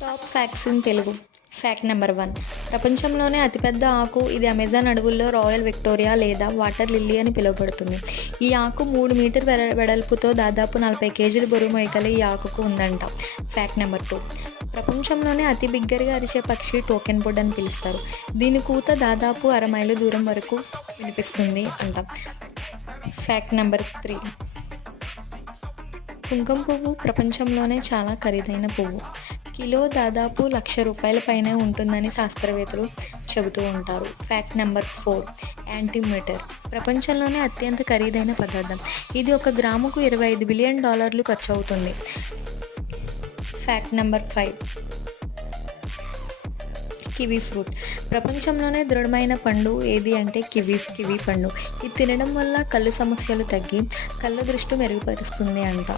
Top facts in Telugu. Fact number 1. ప్రపంచంలోనే అతిపెద్ద ఆకు. ఇది అమెజాన్ అడవుల్లో రాయల్ విక్టోరియా లేదా వాటర్ లిల్లీ అని పిలువబడుతుంది. ఈ ఆకు 3 మీటర్ వెడల్పుతో దాదాపు 40 కేజీల బరువు మోయగల ఈ ఆకుకు ఉందంట. Fact number 2. ప్రపంచంలోనే అతి బిగ్గరగా అరిచే పక్షి టోకెన్ బర్డ్ అని పిలుస్తారు. దీని కూత దాదాపు 1/2 మైలు దూరం వరకు వినిపిస్తుంది అంట. Fact number 3. కుంకుమ పువ్వు ప్రపంచంలోనే చాలా ఖరీదైన పువ్వు. కిలో దాదాపు ₹1,00,000 పైనే ఉంటుందని శాస్త్రవేత్తలు చెబుతూ ఉంటారు. Fact number 4. యాంటీమీటర్ ప్రపంచంలోనే అత్యంత ఖరీదైన పదార్థం. ఇది 1 గ్రాముకు $25 బిలియన్ ఖర్చు అవుతుంది. Fact number 5. కివీ ఫ్రూట్ ప్రపంచంలోనే దృఢమైన పండు ఏది అంటే కివీ పండు. ఇది తినడం వల్ల కళ్ళు సమస్యలు తగ్గి కళ్ళ దృష్టి మెరుగుపరుస్తుంది అంట.